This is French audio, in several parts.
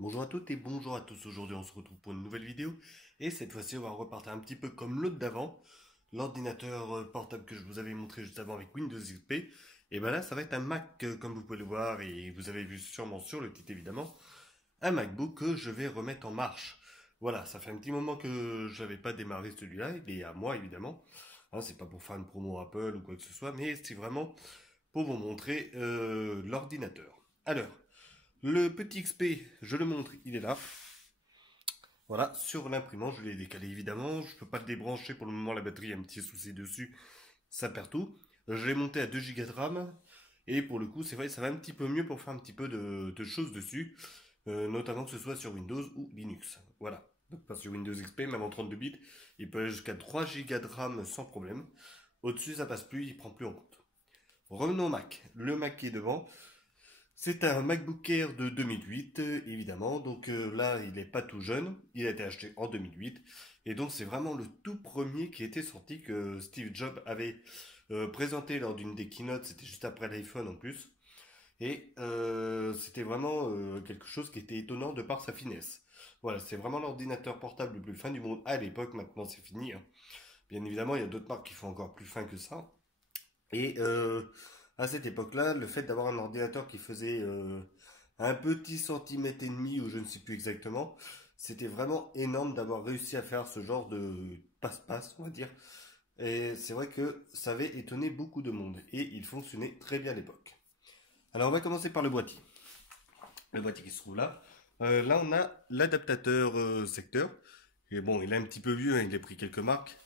Bonjour à toutes et bonjour à tous. Aujourd'hui, on se retrouve pour une nouvelle vidéo. Et cette fois-ci, on va repartir un petit peu comme l'autre d'avant. L'ordinateur portable que je vous avais montré juste avant avec Windows XP. Et ben là, ça va être un Mac, comme vous pouvez le voir, et vous avez vu sûrement sur le titre évidemment. Un MacBook que je vais remettre en marche. Voilà, ça fait un petit moment que je n'avais pas démarré celui-là. Il est à moi évidemment. Hein, c'est pas pour faire une promo Apple ou quoi que ce soit, mais c'est vraiment pour vous montrer l'ordinateur. Alors, le petit XP, je le montre, il est là. Voilà, sur l'imprimante, je l'ai décalé évidemment. Je peux pas le débrancher pour le moment, la batterie a un petit souci dessus. Ça perd tout. Je l'ai monté à 2 Go de RAM. Et pour le coup, c'est vrai, ça va un petit peu mieux pour faire un petit peu de choses dessus. Notamment que ce soit sur Windows ou Linux. Voilà. Donc pas sur Windows XP, même en 32 bits. Il peut aller jusqu'à 3 Go de RAM sans problème. Au-dessus, ça passe plus, il prend plus en compte. Revenons au Mac. Le Mac qui est devant. C'est un MacBook Air de 2008, évidemment. Donc là, il n'est pas tout jeune. Il a été acheté en 2008. Et donc, c'est vraiment le tout premier qui était sorti que Steve Jobs avait présenté lors d'une des keynotes. C'était juste après l'iPhone en plus. Et c'était vraiment quelque chose qui était étonnant de par sa finesse. Voilà, c'est vraiment l'ordinateur portable le plus fin du monde à l'époque. Maintenant, c'est fini, hein. Bien évidemment, il y a d'autres marques qui font encore plus fin que ça. Et à cette époque-là, le fait d'avoir un ordinateur qui faisait un petit centimètre et demi, ou je ne sais plus exactement, c'était vraiment énorme d'avoir réussi à faire ce genre de passe-passe, on va dire. Et c'est vrai que ça avait étonné beaucoup de monde, et il fonctionnait très bien à l'époque. Alors on va commencer par le boîtier. Le boîtier qui se trouve là. Là, on a l'adaptateur secteur. Et bon, il est un petit peu vieux, hein, il a pris quelques marques.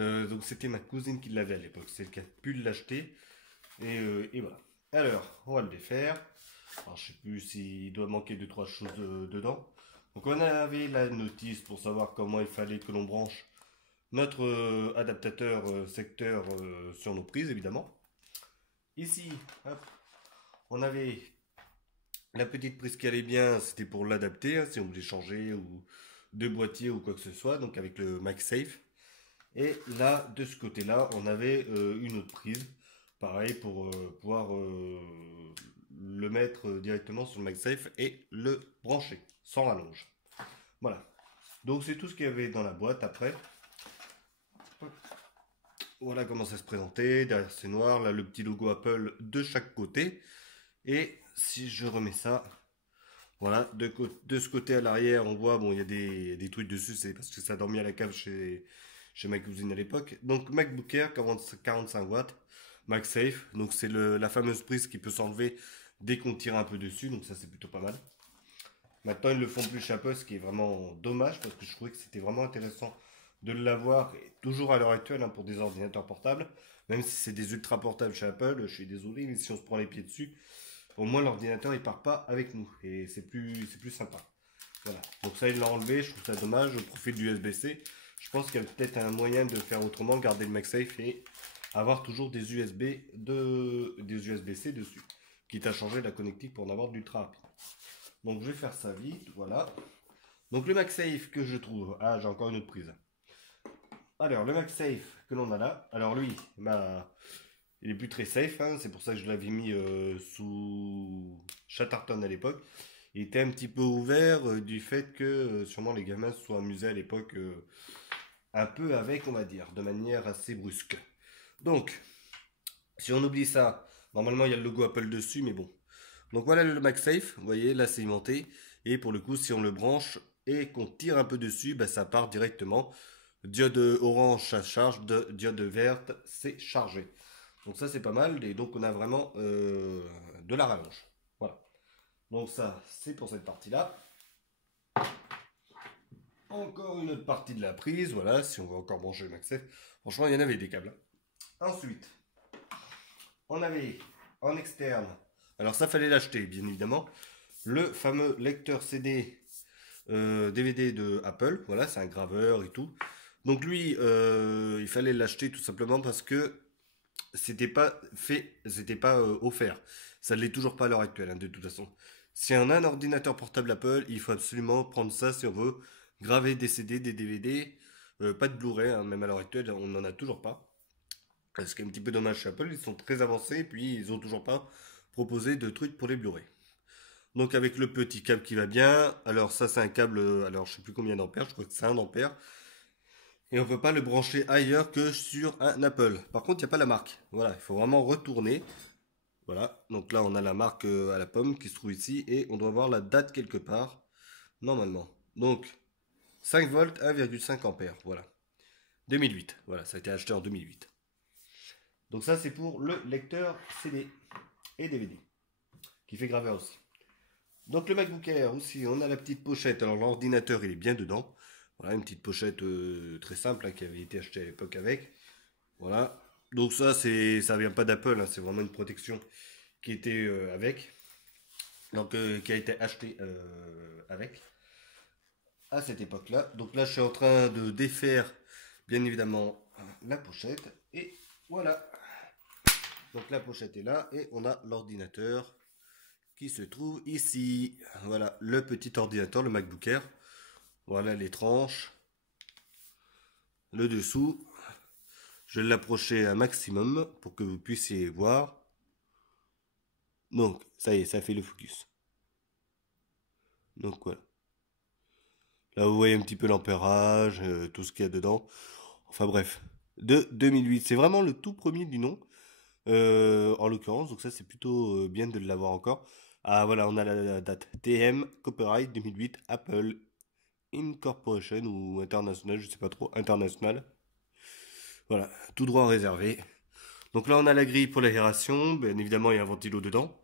Donc c'était ma cousine qui l'avait à l'époque, c'est elle qui a pu l'acheter. Et voilà. Alors, on va le défaire. Alors, je sais plus s'il doit manquer deux, trois choses dedans. Donc, on avait la notice pour savoir comment il fallait que l'on branche notre adaptateur secteur sur nos prises, évidemment. Ici, hop, on avait la petite prise qui allait bien, c'était pour l'adapter, hein, si on voulait changer ou de boîtier ou quoi que ce soit, donc avec le MagSafe. Et là, de ce côté-là, on avait une autre prise, pareil, pour pouvoir le mettre directement sur le MagSafe et le brancher, sans rallonge. Voilà. Donc c'est tout ce qu'il y avait dans la boîte après. Voilà comment ça se présentait. Derrière c'est noir, là le petit logo Apple de chaque côté. Et si je remets ça, voilà, de ce côté à l'arrière, on voit, bon, il y a des trucs dessus, c'est parce que ça a dormi à la cave chez ma cousine à l'époque. Donc MacBook Air, 45 watts, MagSafe, donc c'est la fameuse prise qui peut s'enlever dès qu'on tire un peu dessus, donc ça c'est plutôt pas mal. Maintenant ils le font plus chez Apple, ce qui est vraiment dommage parce que je trouvais que c'était vraiment intéressant de l'avoir, et toujours à l'heure actuelle, hein, pour des ordinateurs portables, même si c'est des ultra portables chez Apple, je suis désolé, mais si on se prend les pieds dessus, au moins l'ordinateur il part pas avec nous et c'est plus sympa. Voilà. Donc ça il l'a enlevé, je trouve ça dommage. Au profil du USB-C, je pense qu'il y a peut-être un moyen de faire autrement, garder le MagSafe et avoir toujours des des USB-C dessus. Quitte à changer la connectique pour en avoir de l'ultra rapide. Donc je vais faire ça vite, voilà. Donc le MagSafe que je trouve, ah j'ai encore une autre prise. Alors le MagSafe que l'on a là, alors lui, bah, il est plus très safe, hein, c'est pour ça que je l'avais mis sous Chatterton à l'époque. Il était un petit peu ouvert du fait que sûrement les gamins se sont amusés à l'époque un peu avec, on va dire, de manière assez brusque. Donc, si on oublie ça, normalement il y a le logo Apple dessus, mais bon. Donc voilà le MagSafe, vous voyez, là c'est aimanté. Et pour le coup, si on le branche et qu'on tire un peu dessus, bah, ça part directement. Diode orange, ça charge, diode verte, c'est chargé. Donc ça c'est pas mal, et donc on a vraiment de la rallonge. Voilà. Donc ça c'est pour cette partie-là. Encore une autre partie de la prise, voilà, si on veut encore brancher le MagSafe. Franchement, il y en avait des câbles, hein. Ensuite, on avait en externe, alors ça fallait l'acheter bien évidemment, le fameux lecteur CD DVD de Apple, voilà, c'est un graveur et tout. Donc lui, il fallait l'acheter tout simplement parce que c'était pas fait, c'était pas offert. Ça ne l'est toujours pas à l'heure actuelle, hein, de toute façon. Si on a un ordinateur portable Apple, il faut absolument prendre ça si on veut graver des CD, des DVD, pas de Blu-ray, hein, même à l'heure actuelle, on n'en a toujours pas. Ce qui est un petit peu dommage chez Apple, ils sont très avancés et puis ils ont toujours pas proposé de trucs pour les Blu-ray. Donc avec le petit câble qui va bien. Alors ça c'est un câble, alors je sais plus combien d'ampères, je crois que c'est 1 ampère. Et on peut pas le brancher ailleurs que sur un Apple. Par contre, il n'y a pas la marque. Voilà, il faut vraiment retourner. Voilà, donc là on a la marque à la pomme qui se trouve ici et on doit voir la date quelque part, normalement. Donc 5 volts, 1,5 ampères, voilà. 2008, voilà, ça a été acheté en 2008. Donc ça c'est pour le lecteur CD et DVD, qui fait graveur aussi. Donc le MacBook Air aussi, on a la petite pochette, alors l'ordinateur il est bien dedans. Voilà, une petite pochette très simple hein, qui avait été achetée à l'époque avec. Voilà, donc ça vient pas d'Apple, hein, c'est vraiment une protection qui était avec. Donc qui a été acheté avec à cette époque-là. Donc là, je suis en train de défaire, bien évidemment, la pochette. Et voilà. Donc la pochette est là et on a l'ordinateur qui se trouve ici. Voilà, le petit ordinateur, le MacBook Air. Voilà les tranches. Le dessous. Je vais l'approcher un maximum pour que vous puissiez voir. Donc, ça y est, ça fait le focus. Donc voilà. Là, vous voyez un petit peu l'ampérage, tout ce qu'il y a dedans. Enfin bref, de 2008. C'est vraiment le tout premier du nom, en l'occurrence. Donc ça, c'est plutôt bien de l'avoir encore. Ah voilà, on a la date. TM, Copyright 2008, Apple Incorporation ou International, je sais pas trop, International. Voilà, tout droit réservé. Donc là, on a la grille pour l'aération. Bien évidemment, il y a un ventilo dedans.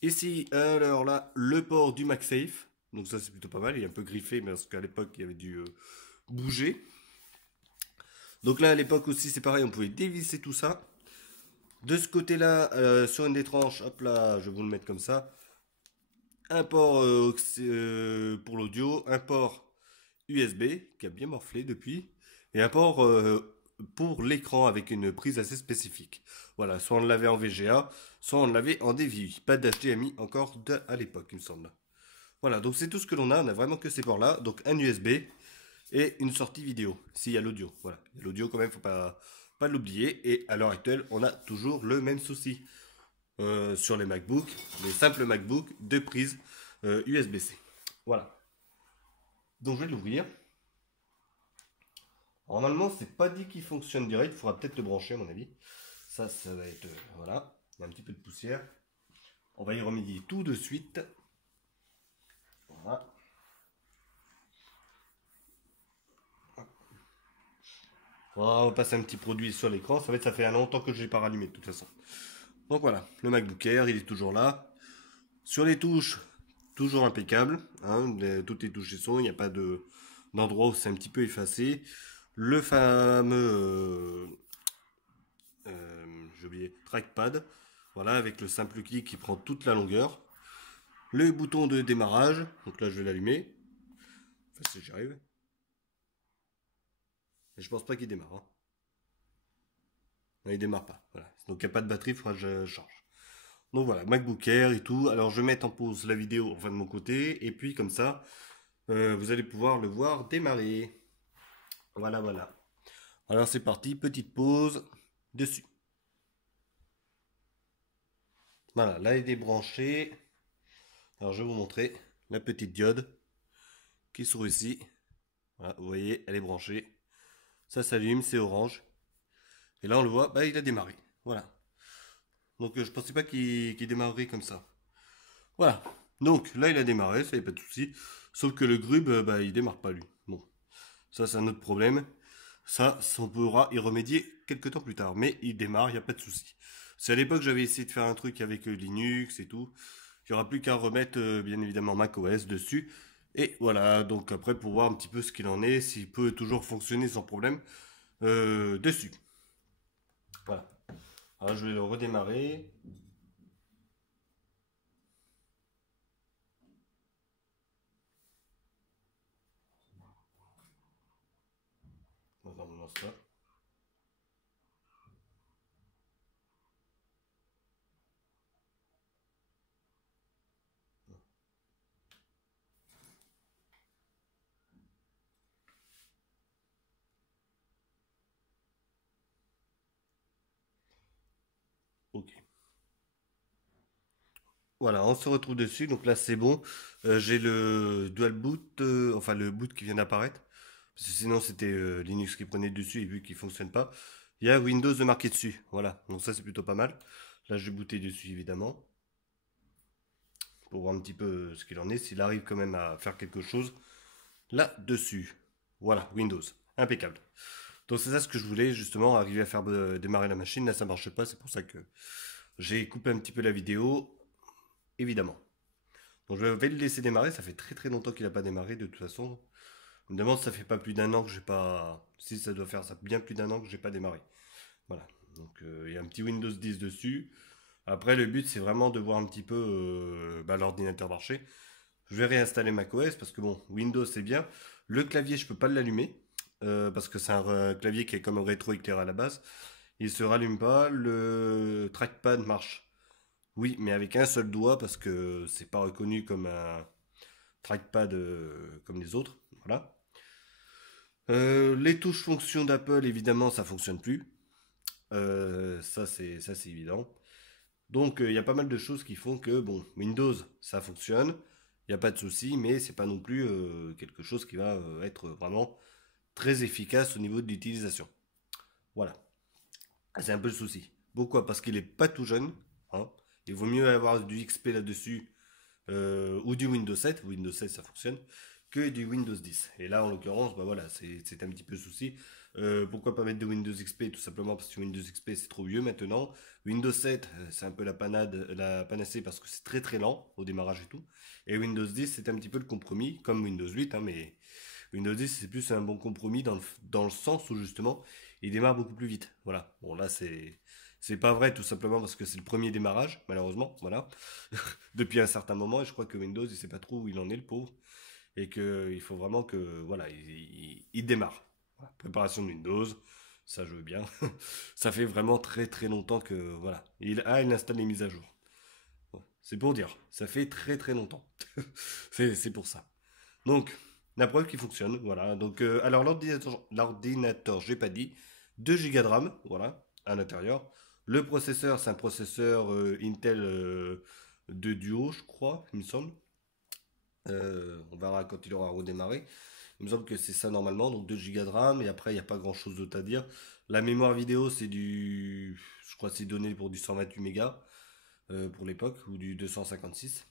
Ici, alors là, le port du MagSafe. Donc ça, c'est plutôt pas mal. Il est un peu griffé, mais parce qu'à l'époque, il y avait dû bouger. Donc là, à l'époque aussi, c'est pareil, on pouvait dévisser tout ça. De ce côté-là, sur une des tranches, hop là, je vais vous le mettre comme ça. Un port pour l'audio, un port USB qui a bien morflé depuis, et un port pour l'écran avec une prise assez spécifique. Voilà, soit on l'avait en VGA, soit on l'avait en DVI. Pas d'HDMI encore à l'époque, il me semble. Voilà, donc c'est tout ce que l'on a. On a vraiment que ces ports-là. Donc un USB et une sortie vidéo, s'il y a l'audio. Voilà, l'audio quand même, faut pas l'oublier. Et à l'heure actuelle, on a toujours le même souci sur les MacBooks, les simples MacBooks, deux prises USB-C. Voilà. Donc je vais l'ouvrir. Normalement, c'est pas dit qu'il fonctionne direct. Il faudra peut-être le brancher à mon avis. Ça va être voilà. Il y a un petit peu de poussière. On va y remédier tout de suite. Voilà. On va passer un petit produit sur l'écran. Ça fait un longtemps que je l'ai pas rallumé de toute façon. Donc voilà, le MacBook Air, il est toujours là. Sur les touches, toujours impeccable. Hein, toutes les touches y sont. Il n'y a pas d'endroit où c'est un petit peu effacé. Le fameux, j'ai oublié, trackpad. Voilà, avec le simple clic qui prend toute la longueur. Le bouton de démarrage. Donc là, je vais l'allumer. Enfin, si j'y arrive. Et je pense pas qu'il démarre. Hein. Non, il démarre pas. Voilà. Donc il n'y a pas de batterie, il faudra que je charge. Donc voilà, MacBook Air et tout. Alors je vais mettre en pause la vidéo enfin de mon côté. Et puis comme ça, vous allez pouvoir le voir démarrer. Voilà, voilà. Alors c'est parti, petite pause dessus. Voilà, là il est débranché. Alors je vais vous montrer la petite diode qui se trouve ici. Voilà, vous voyez, elle est branchée. Ça s'allume, c'est orange. Et là on le voit, bah il a démarré. Voilà. Donc je pensais pas qu'il démarrerait comme ça. Voilà. Donc là il a démarré, ça y a pas de souci. Sauf que le grub, bah il démarre pas lui. Bon, ça c'est un autre problème. Ça, on pourra y remédier quelques temps plus tard. Mais il démarre, il n'y a pas de souci. C'est à l'époque j'avais essayé de faire un truc avec Linux et tout. Il n'y aura plus qu'à remettre bien évidemment macOS dessus. Et voilà, donc après pour voir un petit peu ce qu'il en est, s'il peut toujours fonctionner sans problème dessus. Voilà. Alors je vais le redémarrer. On lance ça. Ok. Voilà, on se retrouve dessus. Donc là, c'est bon. J'ai le dual boot, enfin le boot qui vient d'apparaître. Parce que sinon, c'était Linux qui prenait dessus et vu qu'il fonctionne pas, il y a Windows de marqué dessus. Voilà, donc ça, c'est plutôt pas mal. Là, je vais booter dessus, évidemment, pour voir un petit peu ce qu'il en est, s'il arrive quand même à faire quelque chose là-dessus. Voilà, Windows. Impeccable. Donc c'est ça ce que je voulais, justement, arriver à faire démarrer la machine. Là, ça marche pas, c'est pour ça que j'ai coupé un petit peu la vidéo, évidemment. Donc je vais le laisser démarrer, ça fait très très longtemps qu'il n'a pas démarré de toute façon. Je me demande si ça fait pas plus d'un an que j'ai pas... Si ça doit faire ça bien plus d'un an que j'ai pas démarré. Voilà. Donc il y a un petit Windows 10 dessus. Après le but c'est vraiment de voir un petit peu l'ordinateur marcher. Je vais réinstaller macOS parce que bon, Windows c'est bien. Le clavier je peux pas l'allumer parce que c'est un clavier qui est comme un rétroéclair à la base. Il se rallume pas. Le trackpad marche. Oui, mais avec un seul doigt parce que c'est pas reconnu comme un trackpad comme les autres. Voilà. Les touches fonctions d'Apple, évidemment, ça fonctionne plus. Ça c'est évident. Donc il y a pas mal de choses qui font que bon, Windows, ça fonctionne. Il n'y a pas de souci, mais c'est pas non plus quelque chose qui va être vraiment très efficace au niveau de l'utilisation. Voilà. C'est un peu le souci. Pourquoi? Parce qu'il est pas tout jeune. Hein. Il vaut mieux avoir du XP là-dessus ou du Windows 7, Windows 7 ça fonctionne, que du Windows 10. Et là, en l'occurrence, bah voilà, c'est un petit peu souci. Pourquoi pas mettre de Windows XP? Tout simplement parce que Windows XP c'est trop vieux maintenant. Windows 7, c'est un peu la panade, la panacée parce que c'est très très lent au démarrage et tout. Et Windows 10, c'est un petit peu le compromis, comme Windows 8, hein, mais Windows 10 c'est plus un bon compromis dans le sens où justement il démarre beaucoup plus vite. Voilà. Bon là c'est pas vrai tout simplement parce que c'est le premier démarrage, malheureusement, voilà. Depuis un certain moment, et je crois que Windows, il sait pas trop où il en est, le pauvre, et qu'il faut vraiment que, voilà, il démarre. Voilà. Préparation de Windows, ça je veux bien. Ça fait vraiment très très longtemps que, voilà, il installe les mises à jour. Ouais. C'est pour dire, ça fait très très longtemps. C'est pour ça. Donc, la preuve qu'il fonctionne, voilà. Donc, alors l'ordinateur, j'ai pas dit, 2 Go de RAM, voilà, à l'intérieur. Le processeur, c'est un processeur Intel de Duo, je crois, il me semble. On verra quand il aura redémarré. Il me semble que c'est ça normalement, donc 2 Go de RAM, et après, il n'y a pas grand chose d'autre à dire. La mémoire vidéo, c'est du. Je crois que c'est donné pour du 128 mégas pour l'époque, ou du 256.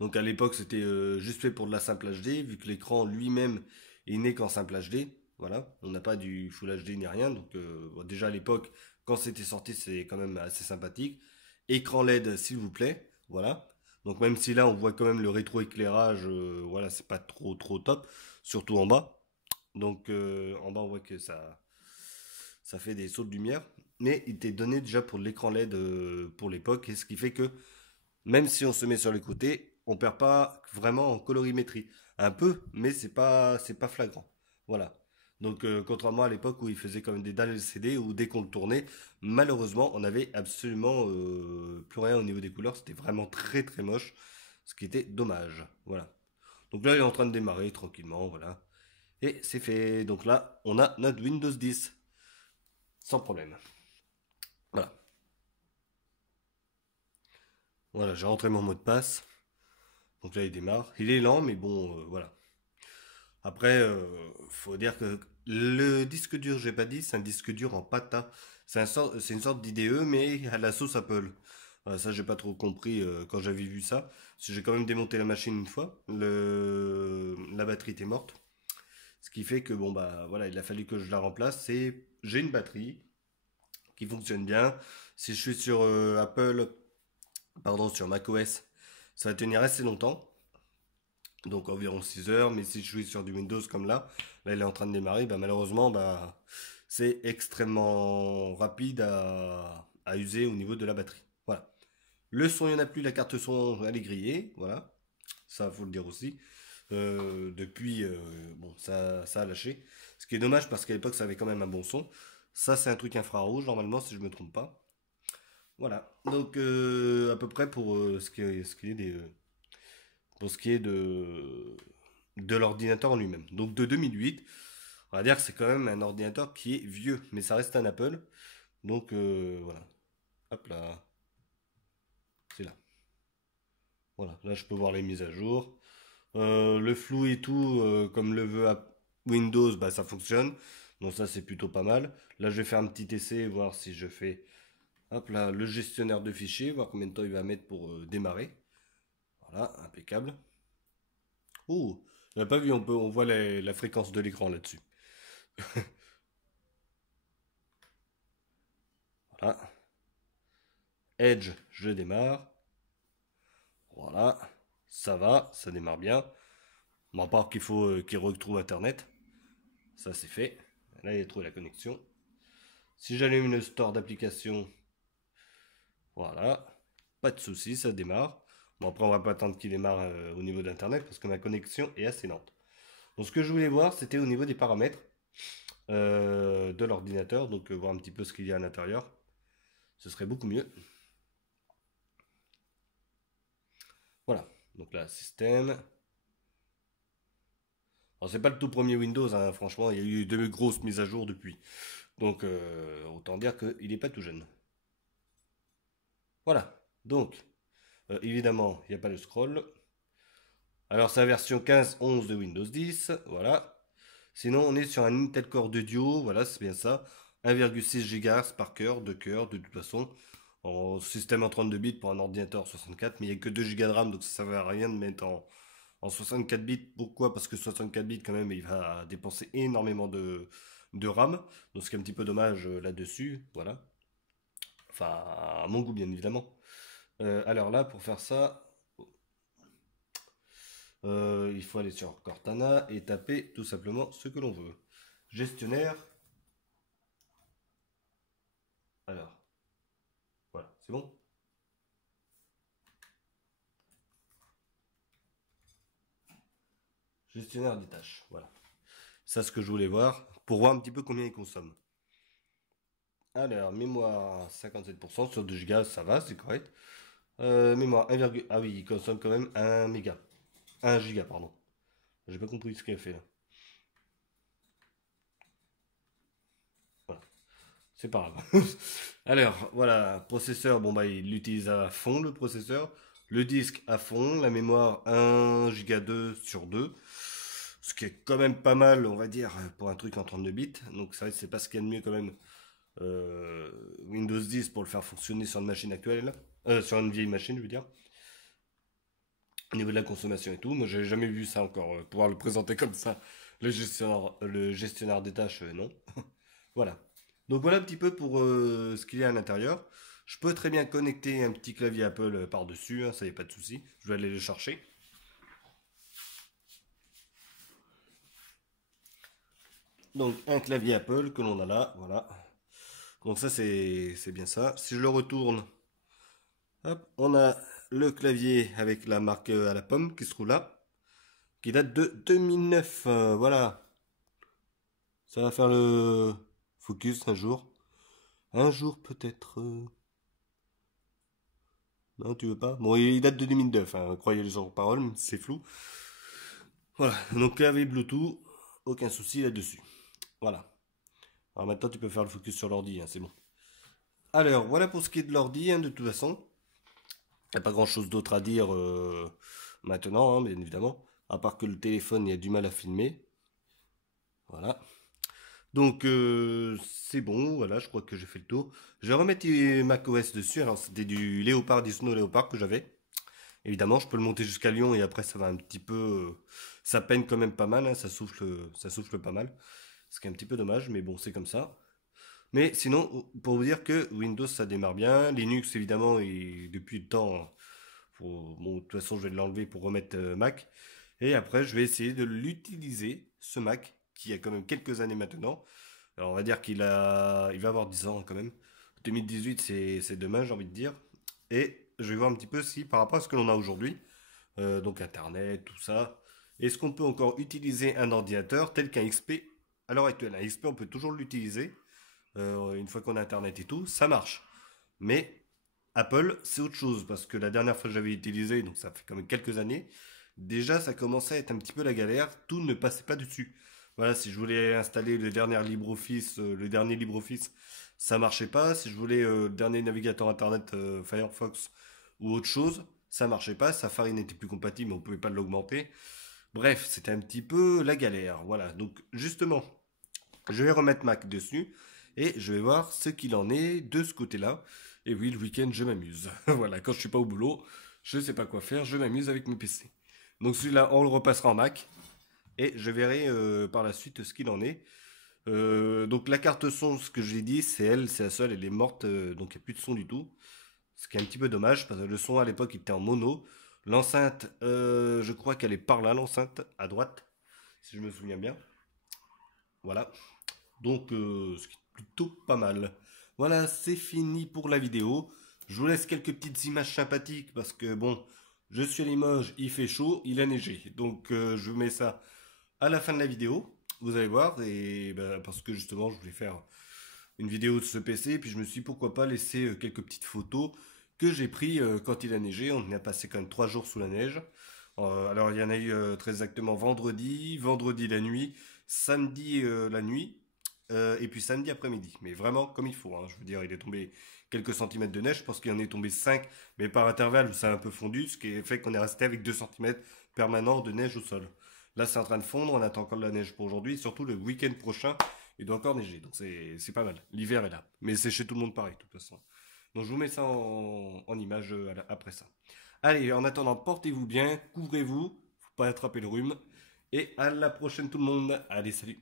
Donc à l'époque, c'était juste fait pour de la simple HD, vu que l'écran lui-même est né qu'en simple HD. Voilà, on n'a pas du Full HD ni rien. Donc bon, déjà à l'époque, quand c'était sorti, c'est quand même assez sympathique. Écran LED, s'il vous plaît. Voilà. Donc même si là, on voit quand même le rétroéclairage, voilà, c'est pas trop trop top, surtout en bas. Donc en bas, on voit que ça fait des sauts de lumière. Mais il était donné déjà pour l'écran LED pour l'époque, et ce qui fait que même si on se met sur les côtés, on perd pas vraiment en colorimétrie. Un peu, mais c'est pas flagrant. Voilà. Donc contrairement à l'époque où il faisait comme des dalles LCD où dès qu'on le tournait, malheureusement, on avait absolument plus rien au niveau des couleurs. C'était vraiment très très moche, ce qui était dommage. Voilà. Donc là, il est en train de démarrer tranquillement, voilà. Et c'est fait. Donc là, on a notre Windows 10 sans problème. Voilà. Voilà, j'ai rentré mon mot de passe. Donc là, il démarre. Il est lent, mais bon, voilà. Après, faut dire que le disque dur, j'ai pas dit, c'est un disque dur en PATA. C'est une sorte d'IDE, mais à la sauce Apple. Voilà, ça, j'ai pas trop compris quand j'avais vu ça. Parce que j'ai quand même démonté la machine une fois. La batterie était morte. Ce qui fait que, bon, bah voilà, il a fallu que je la remplace. J'ai une batterie qui fonctionne bien. Si je suis sur Apple, pardon, sur macOS, ça va tenir assez longtemps. Donc environ 6 heures, mais si je suis sur du Windows comme là il est en train de démarrer, bah malheureusement bah c'est extrêmement rapide à user au niveau de la batterie. Voilà. Le son, il n'y en a plus, la carte son elle est grillée, voilà. Ça faut le dire aussi. Depuis bon ça a lâché. Ce qui est dommage parce qu'à l'époque ça avait quand même un bon son. Ça c'est un truc infrarouge normalement si je me trompe pas. Voilà. Donc à peu près pour ce qui est pour ce qui est de l'ordinateur en lui-même. Donc de 2008, on va dire que c'est quand même un ordinateur qui est vieux, mais ça reste un Apple. Donc voilà. Hop là. c'est là. Voilà, là je peux voir les mises à jour. Le flou et tout, comme le veut Windows, bah, ça fonctionne. Donc ça c'est plutôt pas mal. Là je vais faire un petit essai, voir si je fais hop là, le gestionnaire de fichiers, voir combien de temps il va mettre pour démarrer. Voilà, impeccable. Oh, on n'a pas vu, on voit la fréquence de l'écran là-dessus. Voilà. Edge, je démarre. Voilà. Ça va, ça démarre bien. Bon, à part qu'il faut qu'il retrouve Internet. Ça c'est fait. Là, il a trouvé la connexion. Si j'allume le store d'applications, voilà. Pas de souci, ça démarre. Bon, après, on va pas attendre qu'il démarre au niveau d'Internet parce que ma connexion est assez lente. Donc, ce que je voulais voir, c'était au niveau des paramètres de l'ordinateur. Donc, voir un petit peu ce qu'il y a à l'intérieur. Ce serait beaucoup mieux. Voilà. Donc là, système. Alors, c'est pas le tout premier Windows, hein, franchement, il y a eu de grosses mises à jour depuis. Donc, autant dire qu'il n'est pas tout jeune. Voilà. Donc, évidemment, il n'y a pas de scroll. Alors, c'est la version 15.11 de Windows 10. Voilà. Sinon, on est sur un Intel Core de Duo. Voilà, c'est bien ça. 1,6 GHz par cœur, de toute façon. En système en 32 bits pour un ordinateur 64. Mais il n'y a que 2 Go de RAM, donc ça ne sert à rien de mettre en 64 bits. Pourquoi? Parce que 64 bits, quand même, il va dépenser énormément de RAM. Donc, c'est un petit peu dommage là-dessus. Voilà. Enfin, à mon goût, bien évidemment. Alors là, pour faire ça, il faut aller sur Cortana et taper tout simplement ce que l'on veut. Gestionnaire. Alors, voilà, c'est bon. Gestionnaire des tâches, voilà. Ça, ce que je voulais voir, pour voir un petit peu combien il consomme. Alors, mémoire 57%, sur 2 Go, ça va, c'est correct. Mémoire 1, ah oui, il consomme quand même 1 méga. 1 giga, pardon. J'ai pas compris ce qu'il a fait là. Voilà, c'est pas grave. Alors, voilà, processeur, bon bah il l'utilise à fond le processeur. Le disque à fond, la mémoire 1 Go 2 sur 2. Ce qui est quand même pas mal, on va dire, pour un truc en 32 bits. Donc c'est vrai que c'est pas ce qu'il y a de mieux quand même. Windows 10 pour le faire fonctionner sur une machine actuelle. Sur une vieille machine, je veux dire. Au niveau de la consommation et tout. Moi, j'ai jamais vu ça encore. Pouvoir le présenter comme ça. Le gestionnaire des tâches, non. Voilà. Donc voilà un petit peu pour ce qu'il y a à l'intérieur. Je peux très bien connecter un petit clavier Apple par-dessus, hein, ça y a pas de souci. Je vais aller le chercher. Donc un clavier Apple que l'on a là, voilà. Donc ça c'est bien ça. Si je le retourne, hop, on a le clavier avec la marque à la pomme qui se trouve là, qui date de 2009. Voilà. Ça va faire le focus un jour. Un jour peut-être. Non, tu veux pas? Bon, il date de 2009, hein, croyez-le sur parole, c'est flou. Voilà, donc clavier Bluetooth, aucun souci là-dessus. Voilà. Alors maintenant, tu peux faire le focus sur l'ordi, hein, c'est bon. Alors, voilà pour ce qui est de l'ordi, hein, de toute façon. Il n'y a pas grand-chose d'autre à dire maintenant, hein, bien évidemment. À part que le téléphone, il y a du mal à filmer. Voilà. Donc, c'est bon, voilà, je crois que j'ai fait le tour. Je vais remettre macOS dessus. Alors, c'était du Léopard, du Snow Léopard que j'avais. Évidemment, je peux le monter jusqu'à Lyon et après, ça va un petit peu. Ça peine quand même pas mal, hein, ça souffle pas mal. Ce qui est un petit peu dommage, mais bon, c'est comme ça. Mais sinon, pour vous dire que Windows, ça démarre bien. Linux, évidemment, et depuis le temps, bon, de toute façon, je vais l'enlever pour remettre Mac. Et après, je vais essayer de l'utiliser, ce Mac, qui a quand même quelques années maintenant. Alors, on va dire il va avoir 10 ans quand même. 2018, c'est demain, j'ai envie de dire. Et je vais voir un petit peu si, par rapport à ce que l'on a aujourd'hui, donc Internet, tout ça, est-ce qu'on peut encore utiliser un ordinateur tel qu'un XP à l'heure actuelle? Un XP, on peut toujours l'utiliser une fois qu'on a Internet et tout, ça marche. Mais Apple, c'est autre chose, parce que la dernière fois que j'avais utilisé, donc ça fait quand même quelques années, déjà ça commençait à être un petit peu la galère, tout ne passait pas dessus. Voilà, si je voulais installer le dernier LibreOffice, ça marchait pas. Si je voulais le dernier navigateur internet Firefox, ou autre chose, ça marchait pas, Safari n'était plus compatible, mais on pouvait pas l'augmenter. Bref, c'était un petit peu la galère. Voilà, donc justement, je vais remettre Mac dessus et je vais voir ce qu'il en est de ce côté-là. Et oui, le week-end, je m'amuse. Voilà, quand je suis pas au boulot, je sais pas quoi faire, je m'amuse avec mes PC. Donc celui-là, on le repassera en Mac et je verrai par la suite ce qu'il en est. Donc la carte son, ce que j'ai dit, c'est elle, c'est la seule, elle est morte, donc il n'y a plus de son du tout. Ce qui est un petit peu dommage, parce que le son à l'époque il était en mono. L'enceinte, je crois qu'elle est par là, l'enceinte, à droite, si je me souviens bien. Voilà. Donc, ce qui est plutôt pas mal. Voilà, c'est fini pour la vidéo. Je vous laisse quelques petites images sympathiques, parce que bon, je suis à Limoges, il fait chaud, il a neigé. Donc, je vous mets ça à la fin de la vidéo. Vous allez voir, et ben, parce que justement, je voulais faire une vidéo de ce PC, puis je me suis dit, pourquoi pas laisser quelques petites photos que j'ai pris quand il a neigé. On y a passé quand même 3 jours sous la neige. Alors il y en a eu très exactement vendredi la nuit, samedi la nuit, et puis samedi après-midi. Mais vraiment comme il faut, hein. Je veux dire, il est tombé quelques centimètres de neige, je pense qu'il en est tombé 5, mais par intervalle où ça a un peu fondu, ce qui fait qu'on est resté avec 2 centimètres permanents de neige au sol. Là c'est en train de fondre, on attend encore de la neige pour aujourd'hui, surtout le week-end prochain, il doit encore neiger, donc c'est pas mal. L'hiver est là, mais c'est chez tout le monde pareil de toute façon. Donc je vous mets ça en image après ça. Allez, en attendant, portez-vous bien, couvrez-vous, faut pas attraper le rhume. Et à la prochaine tout le monde. Allez, salut.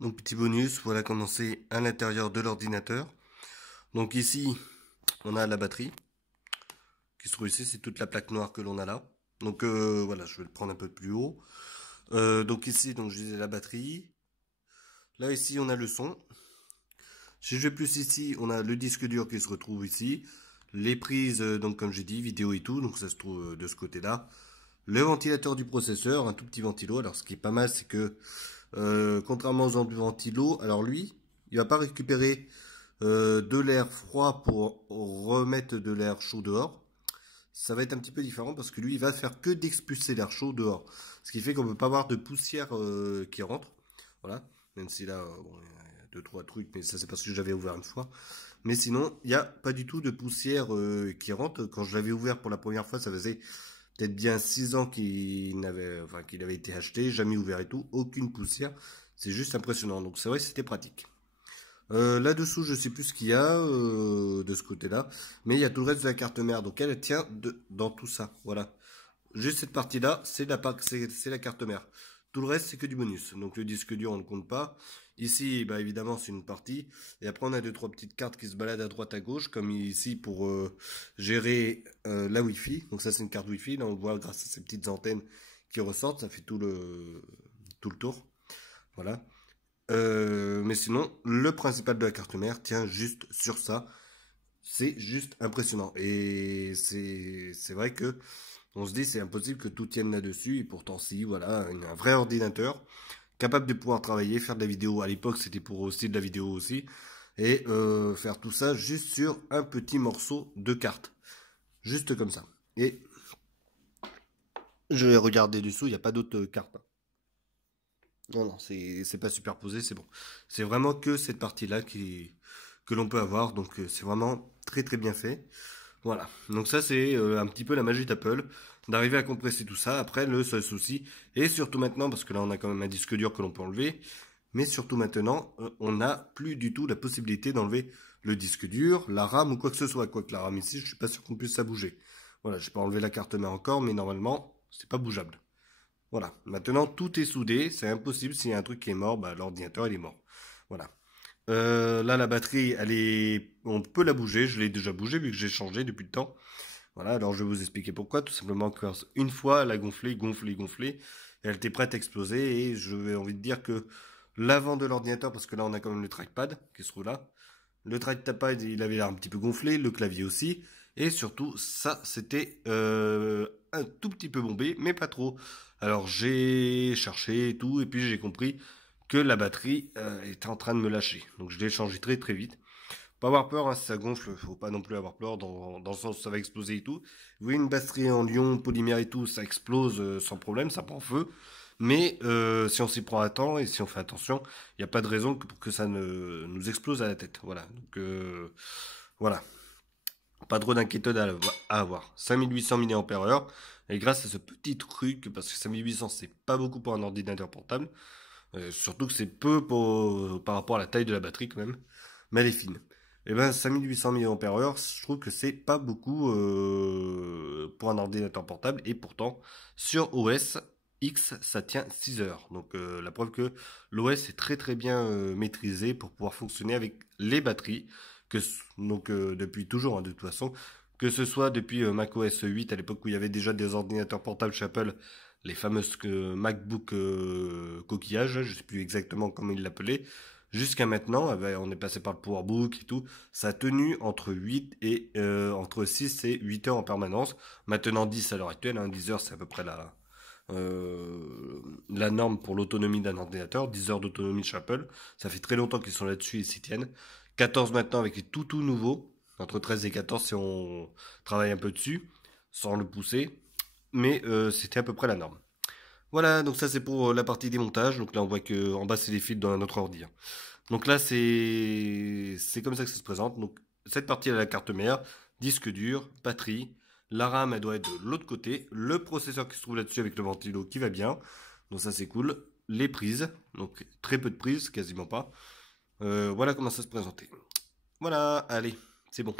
Donc petit bonus, voilà comment c'est à l'intérieur de l'ordinateur. Donc ici, on a la batterie qui se trouve ici, c'est toute la plaque noire que l'on a là. Donc voilà, je vais le prendre un peu plus haut. Donc ici, donc je disais la batterie. Là ici, on a le son. Si je vais plus ici, on a le disque dur qui se retrouve ici. Les prises, donc comme j'ai dit, vidéo et tout, donc ça se trouve de ce côté-là. Le ventilateur du processeur, un tout petit ventilo. Alors ce qui est pas mal, c'est que contrairement aux autres ventilos, alors lui, il va pas récupérer de l'air froid pour remettre de l'air chaud dehors. Ça va être un petit peu différent parce que lui, il va faire que d'expulser l'air chaud dehors. Ce qui fait qu'on ne peut pas avoir de poussière qui rentre. Voilà. Même si là, bon, il y a deux, trois trucs, mais ça c'est parce que j'avais ouvert une fois. Mais sinon, il n'y a pas du tout de poussière qui rentre. Quand je l'avais ouvert pour la première fois, ça faisait peut-être bien 6 ans qu'il avait été acheté, jamais ouvert et tout. Aucune poussière. C'est juste impressionnant. Donc c'est vrai que c'était pratique. Là-dessous, je sais plus ce qu'il y a de ce côté-là, mais il y a tout le reste de la carte mère, donc elle tient dans tout ça, voilà. Juste cette partie-là, c'est la carte mère. Tout le reste, c'est que du bonus. Donc le disque dur, on ne compte pas. Ici, bah, évidemment, c'est une partie. Et après, on a deux, trois petites cartes qui se baladent à droite, à gauche, comme ici pour gérer la Wi-Fi. Donc ça, c'est une carte Wi-Fi. Là, on le voit grâce à ces petites antennes qui ressortent. Ça fait tout le tour. Voilà. Mais sinon, le principal de la carte mère tient juste sur ça. C'est juste impressionnant. Et c'est vrai que on se dit c'est impossible que tout tienne là-dessus. Et pourtant, si, voilà, un vrai ordinateur capable de pouvoir travailler, faire de la vidéo. À l'époque, c'était pour aussi de la vidéo aussi. Et faire tout ça juste sur un petit morceau de carte. Juste comme ça. Et je vais regarder dessous, il n'y a pas d'autres cartes. Non, non, c'est pas superposé, c'est bon. C'est vraiment que cette partie-là que l'on peut avoir, donc c'est vraiment très très bien fait. Voilà, donc ça c'est un petit peu la magie d'Apple, d'arriver à compresser tout ça. Après, le seul souci, et surtout maintenant, parce que là on a quand même un disque dur que l'on peut enlever, mais surtout maintenant, on n'a plus du tout la possibilité d'enlever le disque dur, la RAM ou quoi que ce soit. Quoique la RAM ici, je suis pas sûr qu'on puisse la bouger. Voilà, je n'ai pas enlevé la carte mère encore, mais normalement, c'est pas bougeable. Voilà, maintenant tout est soudé, c'est impossible, s'il y a un truc qui est mort, bah, l'ordinateur il est mort. Voilà. Là la batterie, on peut la bouger, je l'ai déjà bougée vu que j'ai changé depuis le temps. Voilà, alors je vais vous expliquer pourquoi, tout simplement qu'une fois elle a gonflé, et elle était prête à exploser et je vais envie de dire que l'avant de l'ordinateur, parce que là on a quand même le trackpad qui se trouve là, le trackpad il avait l'air un petit peu gonflé, le clavier aussi, et surtout ça c'était un tout petit peu bombé, mais pas trop. Alors j'ai cherché et tout, et puis j'ai compris que la batterie était en train de me lâcher. Donc je l'ai changé très très vite. Pas avoir peur, hein, si ça gonfle, faut pas non plus avoir peur dans le sens où ça va exploser et tout. Vous voyez une batterie en ion, polymère et tout, ça explose sans problème, ça prend feu. Mais si on s'y prend à temps et si on fait attention, il n'y a pas de raison pour que ça ne nous explose à la tête. Voilà. Donc voilà. Pas trop d'inquiétude à avoir. 5800 mAh. Et grâce à ce petit truc, parce que 5800 c'est pas beaucoup pour un ordinateur portable, surtout que c'est peu par rapport à la taille de la batterie quand même, mais elle est fine. Et ben 5800 mAh, je trouve que c'est pas beaucoup pour un ordinateur portable, et pourtant sur OS X ça tient 6 heures. Donc la preuve que l'OS est très très bien maîtrisé pour pouvoir fonctionner avec les batteries, donc depuis toujours hein, de toute façon, que ce soit depuis macOS 8 à l'époque où il y avait déjà des ordinateurs portables chez Apple, les fameuses MacBook coquillages, je sais plus exactement comment ils l'appelaient, jusqu'à maintenant, on est passé par le PowerBook et tout, ça a tenu entre 6 et 8 heures en permanence. Maintenant 10 à l'heure actuelle, hein, 10 heures c'est à peu près la norme pour l'autonomie d'un ordinateur, 10 heures d'autonomie chez Apple, ça fait très longtemps qu'ils sont là-dessus et s'y tiennent. 14 maintenant avec les tout nouveaux, entre 13 et 14 si on travaille un peu dessus, sans le pousser, mais c'était à peu près la norme. Voilà, donc ça c'est pour la partie démontage. Donc là on voit que en bas c'est les fils dans notre ordi, hein. Donc là c'est comme ça que ça se présente. Donc cette partie elle a la carte mère, disque dur, batterie, la RAM elle doit être de l'autre côté, le processeur qui se trouve là-dessus avec le ventilo qui va bien. Donc ça c'est cool. Les prises, donc très peu de prises, quasiment pas. Voilà comment ça se présentait. Voilà, allez, c'est bon.